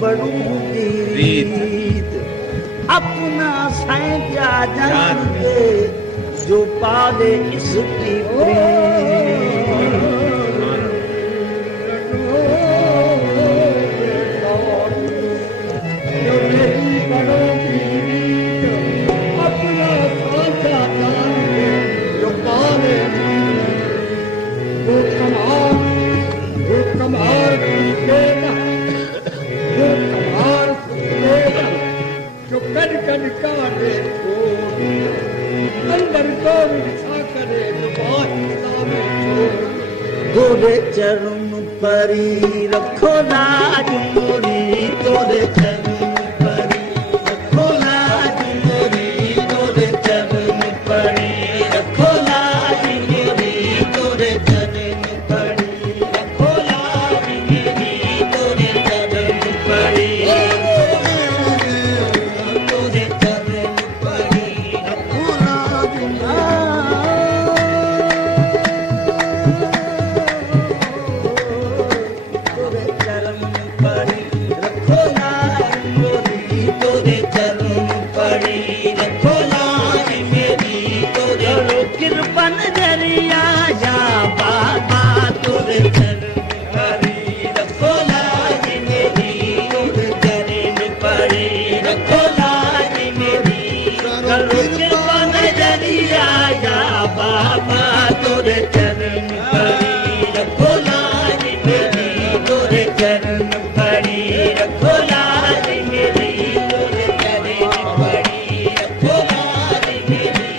बड़ू रीत अपना सैया जान के जो पाले इसकी तोरे चरण परी रखो लाज मोरी तोरे चरण परी रखो लाज मोरी तोरे चरण परी रखो लाज मोरी तोरे चरण परी रखो लाज मोरी तोरे चरण परी तोरे चरण परी रखो लाज कृपन जरिया जा बाबा तोरे चरण परी रखो लाज मेरी तोरे चरण परी रखो लाज मेरी करो कृपन जरिया जा बाबा तोरे चरण परी रखो लाज मेरी तोरे चरण परी रखो लाज मेरी तोरे चरण परी रखो लाज मेरी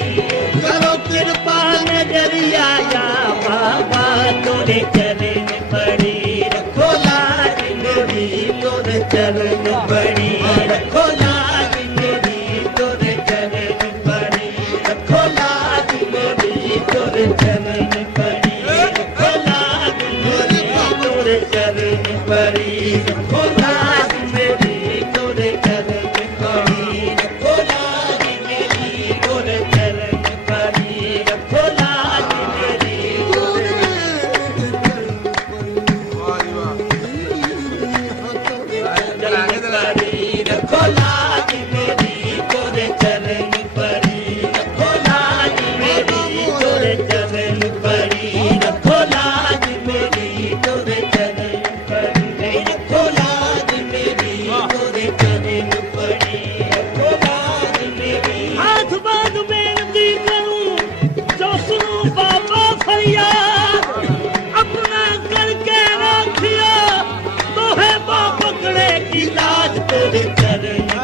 करो कृपा नजरिया या बाबा तोरे चरण परी रखो लाज मेरी तोरे चरण परी रखो लाज मेरी तोरे चरण परी रखो लाज मेरी तोरे चरण परी रखो लाज मेरी तोरे चरण परी रखो लाज मेरी तोरे चरण परी रखो लाज मेरी तोरे चरण परी रखो लाज मेरी तोरे रखो लाज मेरी तोरे चरण परी रखो लाज मेरी तोरे चरण परी रखो लाज मेरी तोरे चरण परी रखो लाज मेरी तोरे चरण परी रखो लाज मेरी हाथ बांध बेनती करूं जो सुनूं बाबा फरियाद अपना करके रखियो तो है बाप पकड़े की लाज तोरे चरण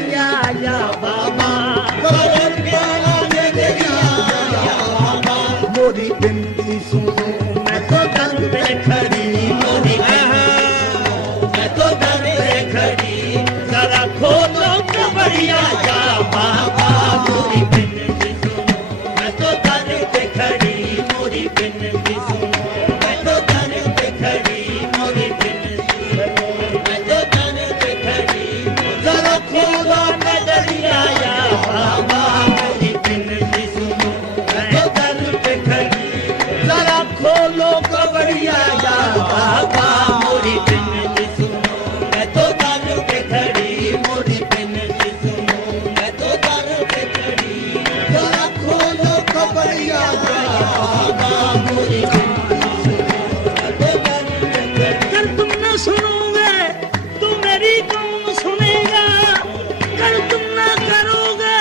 नजरिया या बाबा, करम वाला नजरिया या बाबा। मोरी बिनती सुनो मैं तो दर पे खड़ी, मोरी मैं तो दर पे खड़ी, जरा खोलो कबड़िया या बाबा। मोरी बिनती सुनो मैं तो दर पे खड़ी, मोरी बिनती सुनो मैं तो दर पे खड़ी, मोरी बिनती सुनो मैं तो दर पे खड़ी, जरा खोलो नजरिया या बाबा। मोरी बिनती सुनो मैं तो दर पे खड़ी, जरा खोलो कबड़िया या बाबा। मोरी बिनती सुनो मैं तो दर पे खड़ी, मोरी बिनती सुनो मैं तो दर पे खड़ी, जरा खोलो कबड़िया या बाबा। मोरी बिनती सुनो मैं तो दर पे खड़ी। अगर तुम न सुनोगे तो मेरी कौन सुनेगा, अगर तुम न करोगे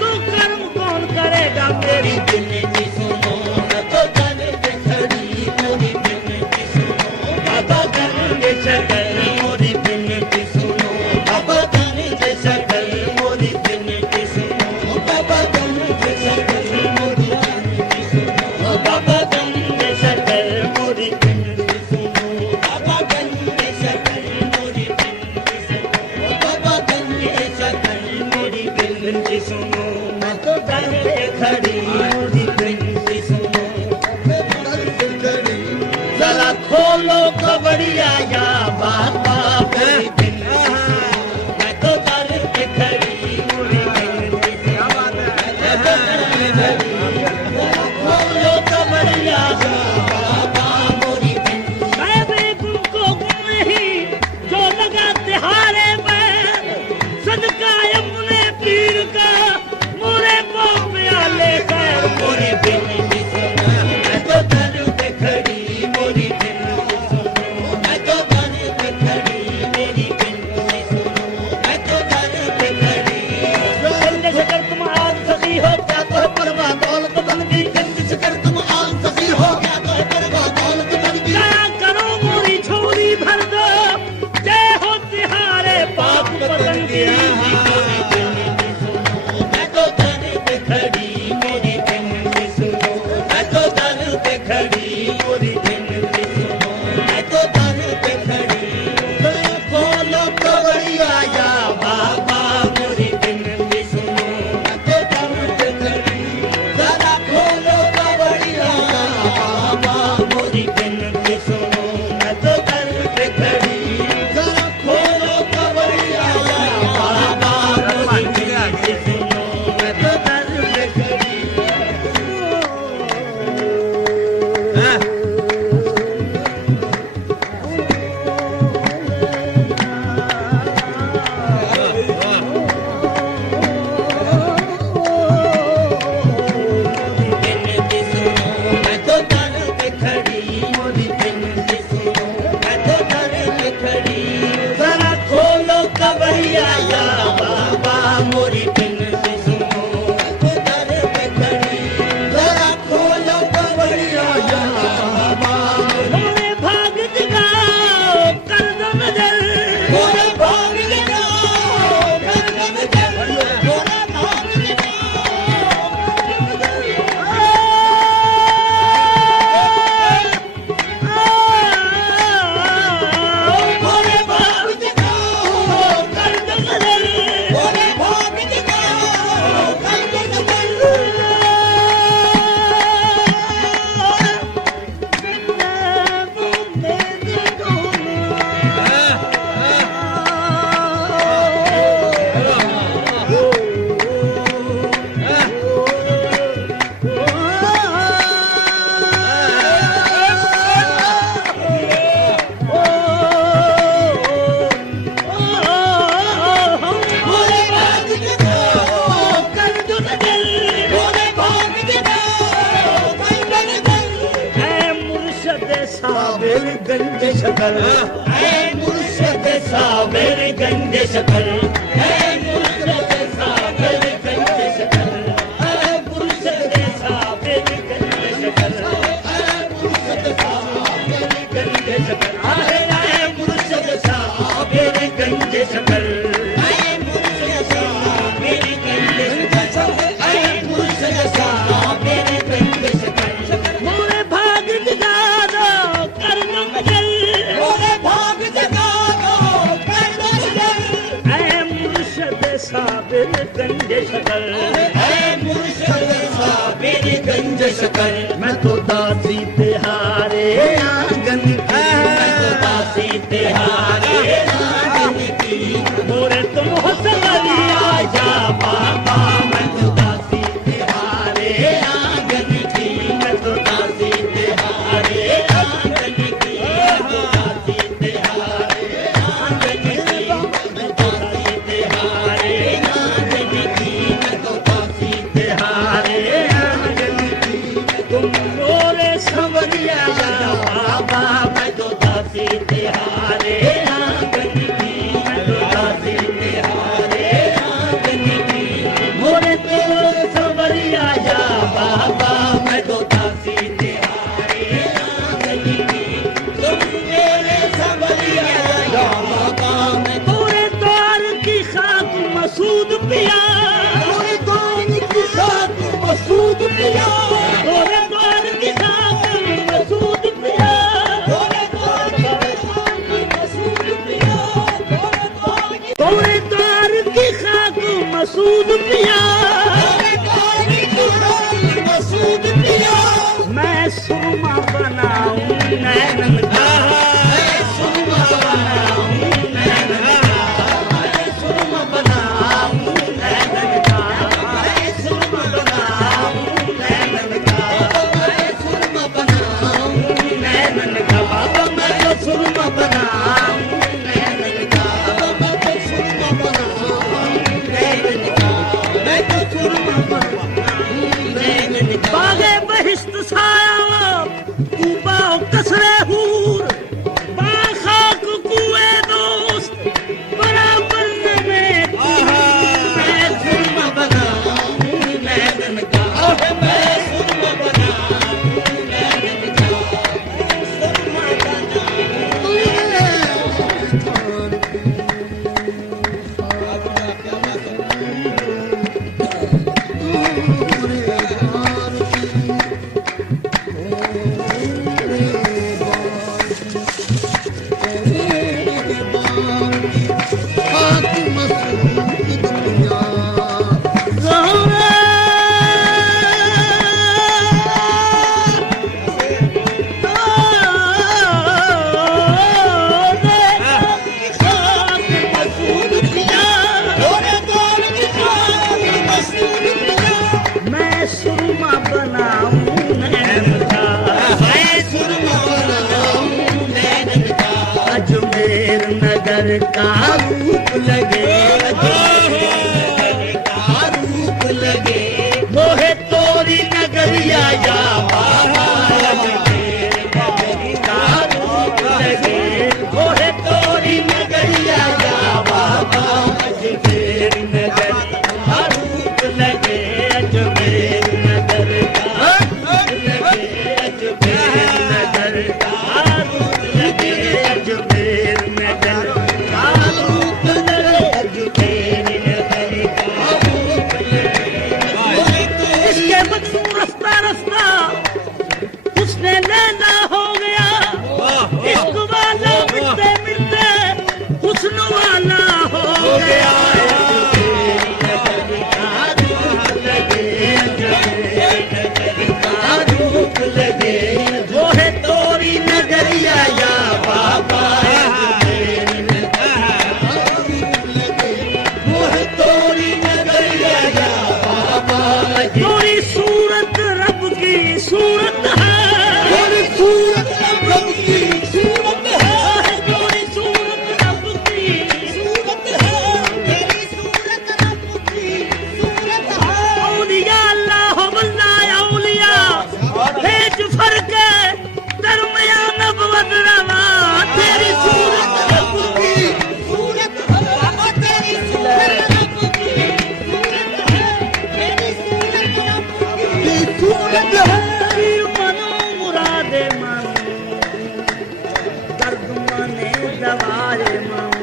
तो कर्म कौन करेगा। मेरी बिनती सुनो मैं तो दर पे खड़ी, मोरी बिनती सुनो बाबा गंगे शकर। मोरी बिनती सुनो बाबा गंगे शकर, मोरी बिनती सुनो बाबा गंगे शकर, मोरी बिनती सुनो बाबा गंगे शकर। मोरी बिनती सुनो बाबा गंगे शकर, मोरी बिनती सुनो बाबा गंगे शकर। मोरी बिनती सुनो मैं तो दर पे खड़ी, मोरी बिनती सुनो मैं तो दर पे खड़ी, जरा खोलो कबड़िया या बाबा। मोरी बिनती सुनो मैं तो दर पे खड़ी, मोरी बिनती सुनो मैं तो दर पे खड़ी, जरा खोलो कबड़िया या बाबा। मोरी बिनती मैं बेगुन को गुम नहीं जो लगा तिहारे में, सदका अपने पीर का मोरे पाँव में आ लेकर। मोरी बिनती सुनो मैं तो दर पे खड़ी, मोरी बिनती सुनो मैं तो दर पे खड़ी, मेरी बिनती सुनो मैं तो दर पे खड़ी। गंगे शकर तुम आज सखी हो क्या तो परवाह दौलत बन गई, गंगे शकर तुम आज सखी हो, क्या तो परवाह दौलत बन गई। दया करो मोरी छोरी भर दो, जय हो तिहारे पाप पतंगी। मोरी बिनती सुनो मैं तो दर पे खड़ी, मोरी बिनती सुनो मैं तो दर पे खड़ी, मोरी बिनती सुनो मैं तो दर पे खड़ी, जरा खोलो कबड़िया या बाबा। मोरी बिनती सुनो मैं तो दर पे खड़ी, जरा खोलो कबड़िया या बाबा। मोरी बिनती सुनो मैं तो दर पे खड़ी, जरा खोलो कबड़िया या बाबा। मोरी बिनती सुनो मैं तो दर पे खड़ी। बिनती सुनो मैं तो दर पे खड़ी, मोरी बिनती सुनो मैं तो दर पे खड़ी, जरा खोलो कबड़िया या बाबा। मोरी बिनती सुनो मैं तो दर पे खड़ी, जरा खोलो कबड़िया या बाबा। मोरे भाग जगाओ कर दो नजर, मोरे भाग जगाओ कर दो नजर, मोरे भाग मोरे भाग जगाओ कर दो नजर, मोरे भाग जगाओ कर दो नजर। मोरे भाग जगाओ कर दो नजर, मोरे भाग जगाओ कर दो नजर। है मुर्शद साबिर गंज शकल, है मुर्शद साबिर गंज शकल, है मुर्शद साबिर गंज शकल, है मुर्शद साबिर गंज शकल, है मुर्शद साबिर गंज शकल, है मुर्शद साबिर गंज शकल, है मुर्शद साबिर गंज शकर, मुर्शद साबिर गंज शकर। मैं तो दासी तिहारे आंगन की, मैं तो दासी तिहारे आंगन की। मोरे तुम हो सवरिया जा बाबा, मैं तो दासी तिहारे आंगन की। मैं तो दासी तिहारे आंगन की। मैं तो दासी तिहारे आंगन की। मैं तो दासी तिहारे आंगन की। मैं तो दासी तिहारे आंगन की। तुम मोरे सवरिया जा बाबा, मैं तो दासी तिहारे आंगन की। मैं तो दासी तिहारे आंगन की। मोरे तो सवरिया जा बाबा, मैं तो दासी तिहारे आंगन की। तुम मेरे सवरिया जा बाबा। मैं तो पूरे द्वार की खाक मसूद पिया, पूरे दौर की साथ मसूद पिया। पूरे द्वार की खाक मसूद पिया, पूरे दौर की साथ मसूद पिया। पूरे दौर की पूरे द्वार की खाक मसूद पिया। पूरे दौर की साथ मसूद पिया। मैं सुरमा बनाऊं नैनन का, मैं सुरमा बनाऊं नैनन का। मैं सुरमा बनाऊं नैनन का। मैं सुरमा बनाऊं नैनन का। मैं सुरमा बनाऊं नैनन का बाबा मैं तो सुरमा बनाऊं नैनन का। मैं तो सुरमा बनाऊं नैनन का। मैं तो सुरमा बनाऊं नैनन का। बागे बहिश्त साया कूबा कसरे हूर, बाखाक कुए दोस्त बराबर न में मैं सुरमा बनाऊं नैनन का। मैं सुरमा बनाऊं नैनन का। सुरमा मैं सुरमा बनाऊं नैनन का, अजमेर नगर का रूप लगे, मोहे तोरी नगरिया या बाबा। अजमेर नगर का रूप लगे, मोहे तोरी नगरिया या बाबा। अजमेर नगर का रूप लगे, अजमेर नगर का रूप लगे, अजमेर नगर का रूप लगे, अजमेर नगर का रूप लगे, अजमेर नगर का रूप लगे। इसके बदलू रस्ता रस्ता उसने लेना हो गया, इश्क वाला मिलते मिलते हुस्न वाला हो गया। वो है तोरी नगरिया या बाबा। तोरी सूरत रब की सूरत है, तोरी सूरत रब की सूरत है, तोरी सूरत रब की सूरत है, तेरी सूरत रब की सूरत है। औलिया अल्लाह वल्लाह औलिया भेज फर्क दरमिया नबवत रवा, तेरी सूरत रब की सूरत है, तेरी सूरत रब की सूरत है, तेरी सूरत रब की सूरत है। पीर मनो मुरादे मन, दर्द मने दवाए मन।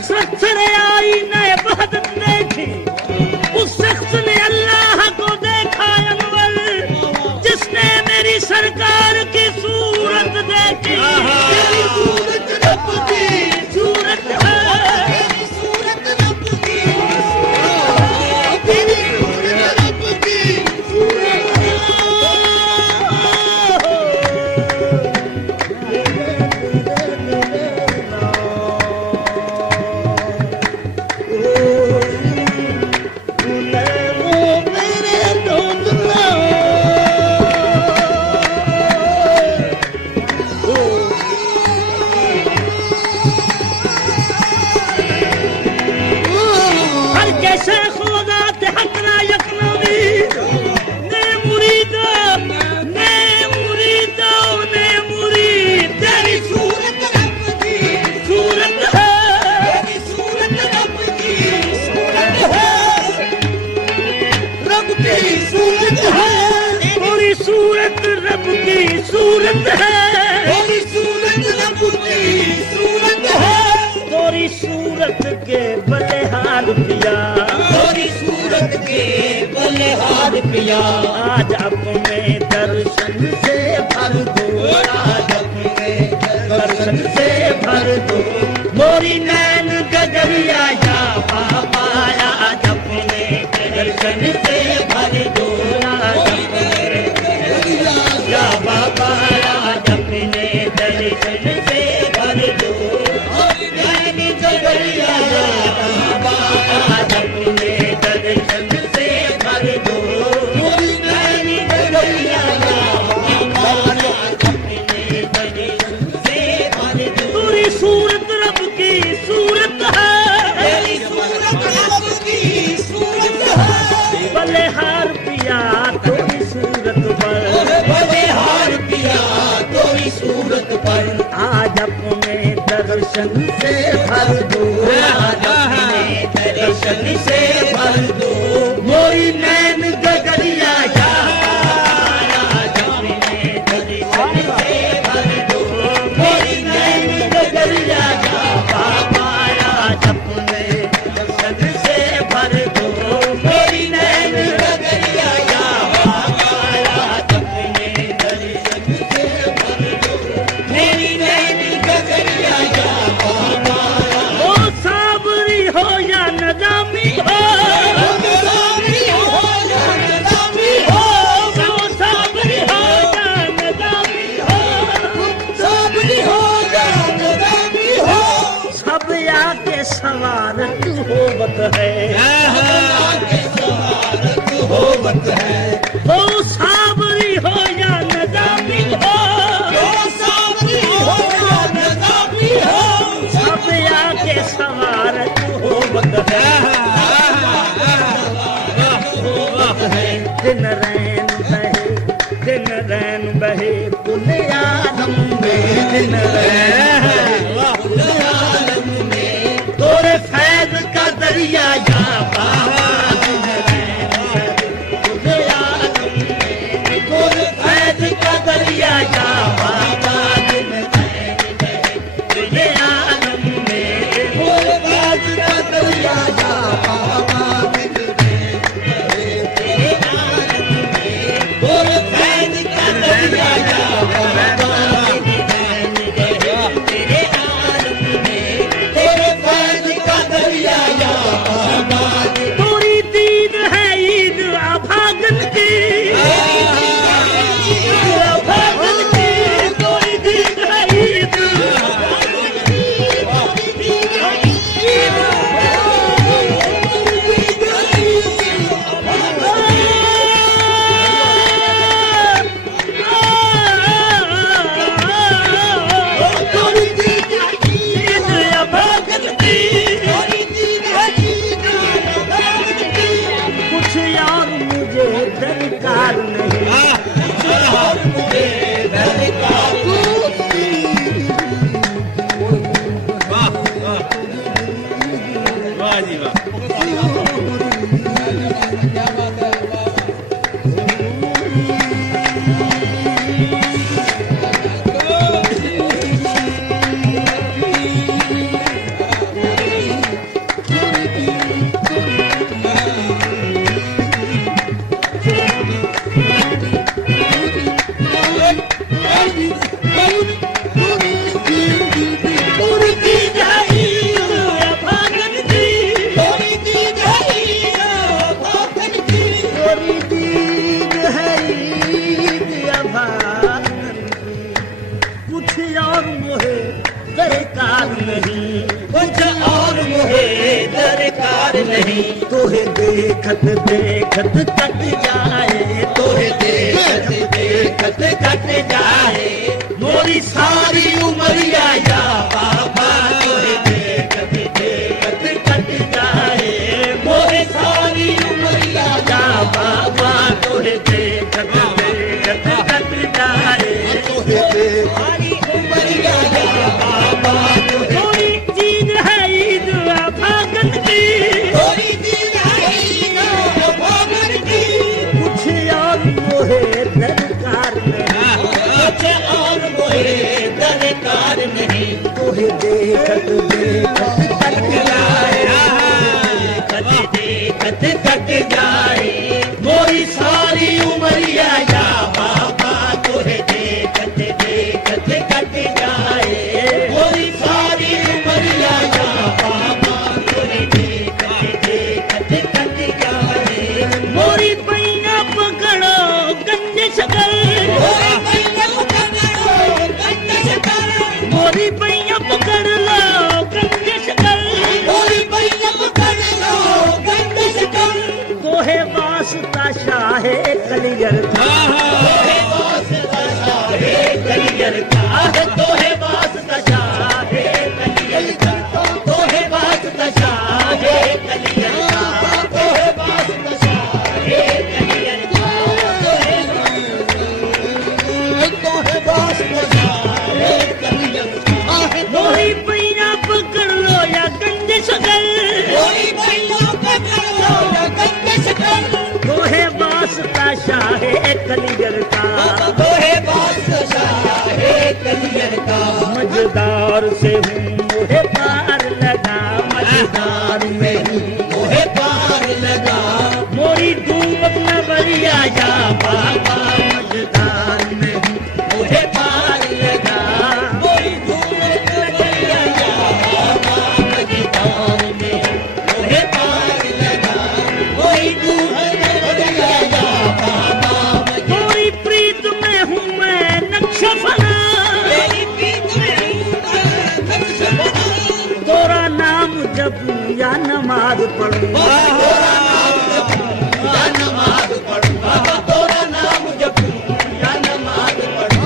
कसरत से आई नए बहदत देखी, उस शख्स ने अल्लाह को देखा अनवर, जिसने मेरी सरकार की सूरत देखी। तेरी सूरत रब की सूरत है, तेरी सूरत रब की तेरी सूरत रब की सूरत हर कैसे खुदा ते हकना यकनवी, ने मुरीदो ने मुरीदो ने मुरीद, तेरी सूरत रब की सूरत है, तेरी सूरत रब की सूरत है रब की सूरत है पूरी सूरत रब की सूरत है, तेरी सूरत रब की सूरत है तोरी सूरत के बलिहार पिया, तेरी सूरत के बलिहार पिया आज अपने दर्शन से भर दो, आज अपने दर्शन से भर दो मोरी नैन गगरिया या बाबा, आज अपने दर्शन से भर दो, या बाबा आज अपने दर्शन से भर दो, नैन गगरिया या बाबा, आज अपने दर्शन से भर दो, नैन गगरिया या बाबा, आज अपने दर्शन से भर दो। पूरी सूरत रब की सूरत है, तेरी सूरत रब की सूरत है बलिहार पिया तोरी सूरत पर, बलिहार पिया तेरी सूरत पर आज अपने दर्शन से भर दो, आज अपने दर्शन से भर दो मोरी नैन गगरिया या बाबा, आज अपने दर्शन से भर दो मोरी नैन गगरिया या बाबा, आज अपने दर्शन से भर दो मोरी नैन गगरिया या बाबा, आज अपने दर्शन से भर दो मेरी नैन गगरिया या बाबा। ओ साबरी हो या नदामी हो, साबरी हो या नदामी हो ओ साबरी हो या नदामी हो, साबरी हो या नदामी हो सब आके सवारत होवत है, आगे सवारत होवत है ओ साबरी हो या नदामी हो, साबरी हो या नदामी हो सब आके सवारत होवत है, दिन रैन बहे पुण्यालम में, दिन रैन आलम में तोरे फैज का दरिया या बाबा, दिन रैन पुण्यालम में तोरे फैज का दरिया या बाबा, दिन रैन पुण्यालम में बोले बाज का दरिया जा बाबा तेरे आलम नहीं, कुछ और मुझे दरकार नहीं। तोहे देखत देखत कट जाए, तोहे देखत देखत कट जाए मोरी सारी उमरिया या बाबा। तोहे देखत देखत कट जाए मोरी सारी उमरिया या बाबा। तोहे देखत देखत कट जाए तोहे सारी उमरिया या बाबा। थोड़ी चीज है ईद भागन की, थोड़ी चीज है ईद भागन की, कुछ और मोहे दरकार नहीं, कुछ और मोहे दरकार नहीं। तोहे देखत देखत कट जाए, देखत देखत कट जाए मोरी सारी उमरिया या बाबा। तोहे देखत देखत कट जाए मोरी सारी उमरिया या बाबा। तोहे देखत देखत कट जाए मोरी पैया पकड़ो गंज शकल, मोरी पैया पकड़ो गंज शकल, मोरी पैया पकड़ लो गंज शकल, मोरी पैया पकड़ लो गंज शकल। तोहे वास्ता शाहे कलियर का, तोहे वास्ता शाहे कलियर का, तोहे वास्ता शाहे कलियर का, तोहे वास्ता शाहे कलियर का, तोहे वास्ता शाहे कलियर का, तोहे वास्ता शाहे कलियर का। मोरी पैया पकड़ लो या गंज शकल, मोरी पैया पकड़ लो या गंज शकल, तोहे वास्ता शाहे कलियर का, तोहे वास्ता शाहे कलियर का। मजेदार से हूँ मोहे पार लगा, मजेदार में हूँ तोहे पार लगा, मोरी धूप न बरिया जा बाबा। मजेदार में हूँ मोहे पार लगा, मोरी धूप न बरिया जा बाबा। मजेदार में हूँ मोहे पार लगा, मोरी धूप न बरिया जा बाबा। मोरी प्रीत में हूँ मैं नक्शा बना, तेरी प्रीत में हूँ मैं नक्श बना। तोरा नाम जपूं या नमाज पढ़ूं, तोरा नाम जपूं या नमाज पढ़ूं, बाबा तोरा नाम जपूं या नमाज पढ़ूं,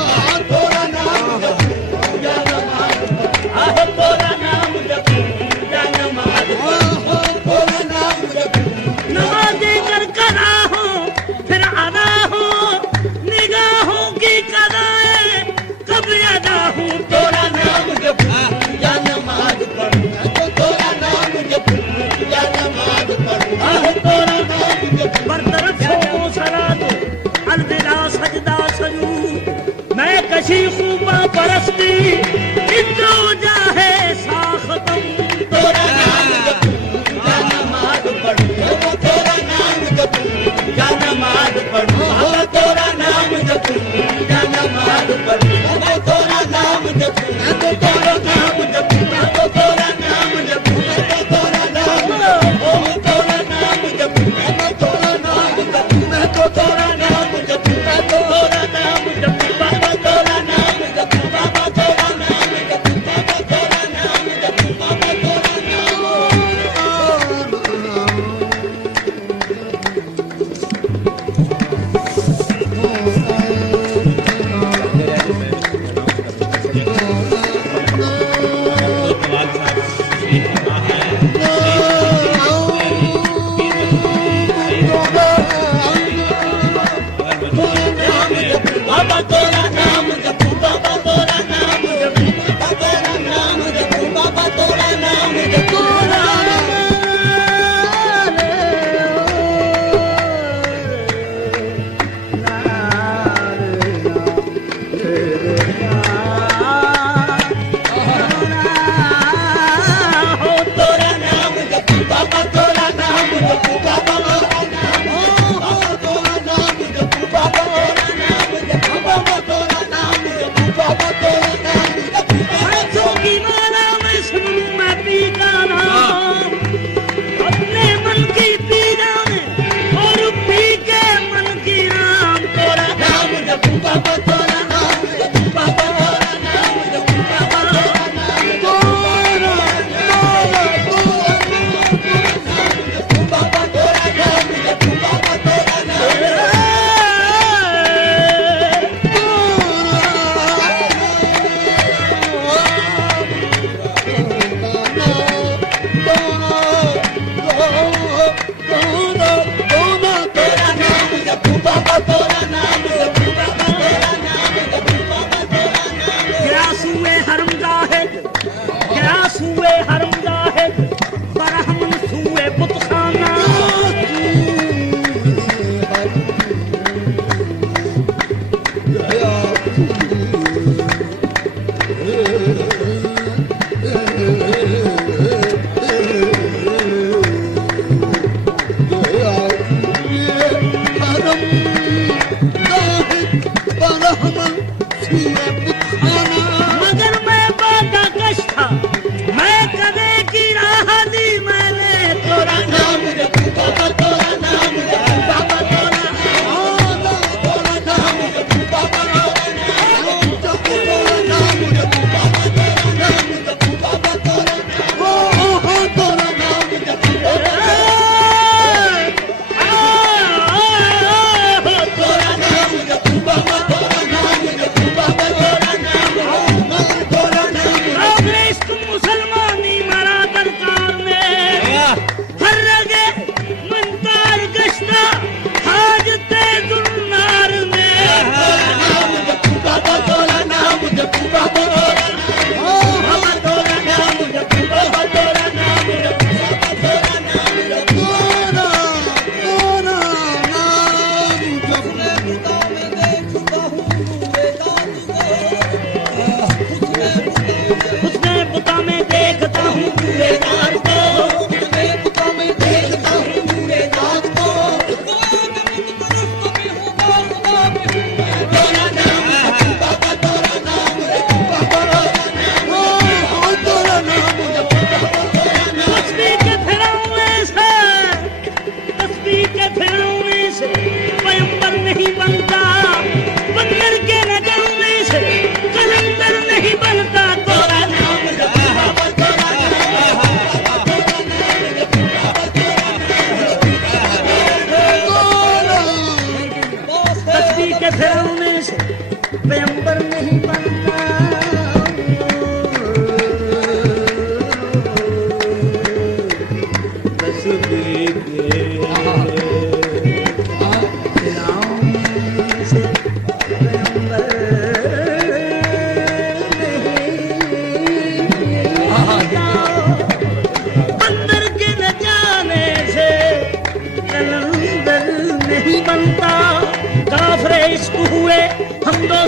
तोरा नाम जपूं या नमाज पढ़ूं, आह तोरा नाम जपूं या नमाज पढ़ूं। तोरा नाम जपूं। नमाज कर करा हो फिर अदा हो, निगाहों की कदाए कब अदा हूँ। तोरा नाम जपूं या नमाज पढ़ूं, तोरा नाम जपूं या नमाज पढ़ूं,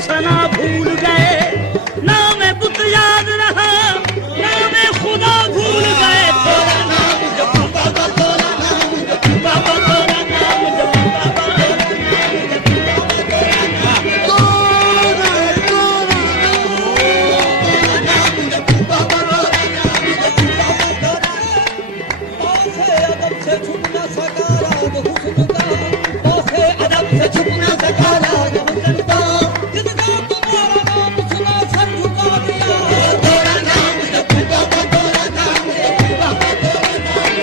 सना भूल गए, नाम बुत याद रहा, नाम खुदा भूल गए। तोरा नाम जपू बाबा, तोरा नाम जपू बाबा, तोरा नाम जपू बाबा, तोरा नाम जपू बाबा, तोरा नाम जपू बाबा, तोरा अदब से छुप न सका राग हुस्न का, बासे अदब से छुप न सका राग हुस्न का, जिसका तुम्हारा नाम सुना सर झुका दिया। तोरा नाम जपू बाबा, तोरा नाम जपू बाबा, तोरा नाम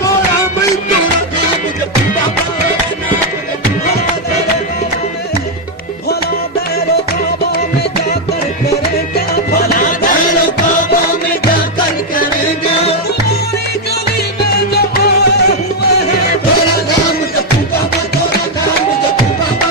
तोरा मैं तोरा नाम जपू बाबा, तोरा नाम जपू बाबा। भला बैरो काबा में जाकर करे क्या, भला बैरो काबा में जाकर करे क्या, तुम्हारी गली में जो आए हुए हैं। तोरा नाम जपू बाबा, तोरा नाम जपू बाबा,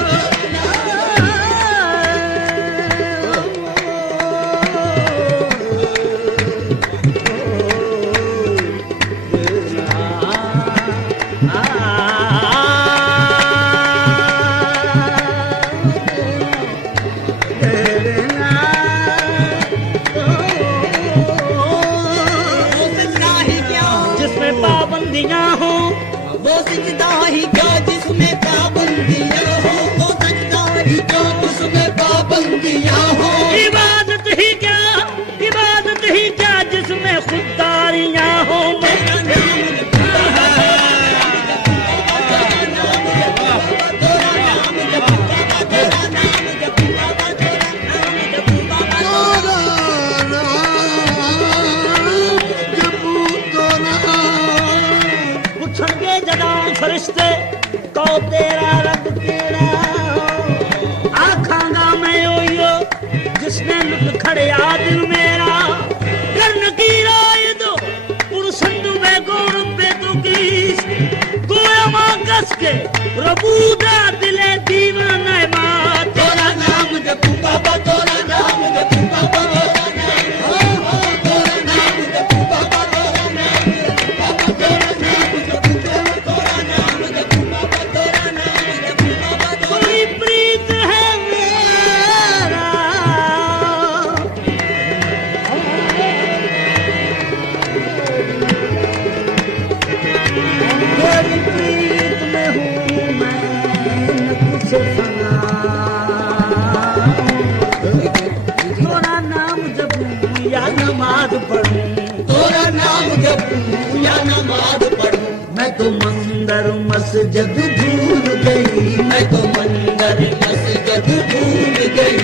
जिसमें पाबंदियां हो वो सजदा ही क्या, जिसमें पाबंदियां हो वो सजदा ही क्या, जिसमें पाबंदियां हो। इबादत ही क्या, इबादत ही क्या, जिसमें खुददारियां हो। मेरा नाम पुछणगे जदां फरिश्ते तो तेरा रब केड़ा, आखांगा मैं ओयो जिसने लुट खड़िया दिल मेरा। करन की राय दो पुरसंद में गोड़ पे तो कीस, गोया मां कस के रबूदा दिले दीवाना मां। तोरा नाम जपू बाबा, तोरा नाम जपू बाबा, तोरा नाम जपू बाबा, तोरा नाम जपू बाबा, तोरा नाम जपू बाबा, तोरा नाम जपू बाबा, तोरा नाम जपू बाबा। कोई प्रीत है मेरा, तेरी प्रीत में हूँ मैं न कुछ फना। तोरा नाम जपू या नमाज पढ़ूं, तोरा नाम जपू या नमाज पढ़ूं। मैं तो मंदिर मस्जिद भूल गई, मैं तो मंदिर मस्जिद भूल गई।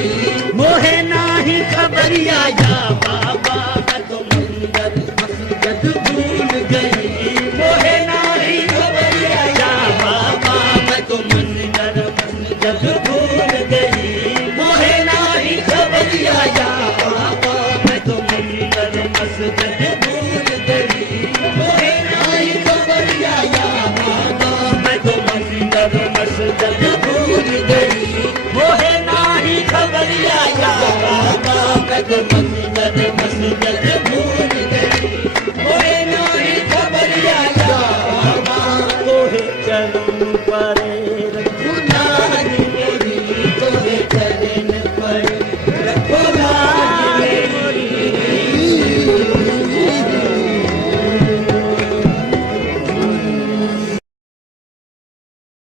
मोहे नाही खबरिया या बाबा, मैं तो मंदिर मस्जिद भूल गई। मोहे नाही खबरिया या बाबा, मैं तो मंदिर मस्जिद भूल गई। मोहे नाही खबरिया या बाबा, मैं तो मंदिर मस्जिद भूल गई। मोहे नाही खबरिया या बाबा, मैं तो मंदिर मस्जिद भूल गई। मोहे नाही खबरिया या बाबा, मैं तो मंदिर मस्जिद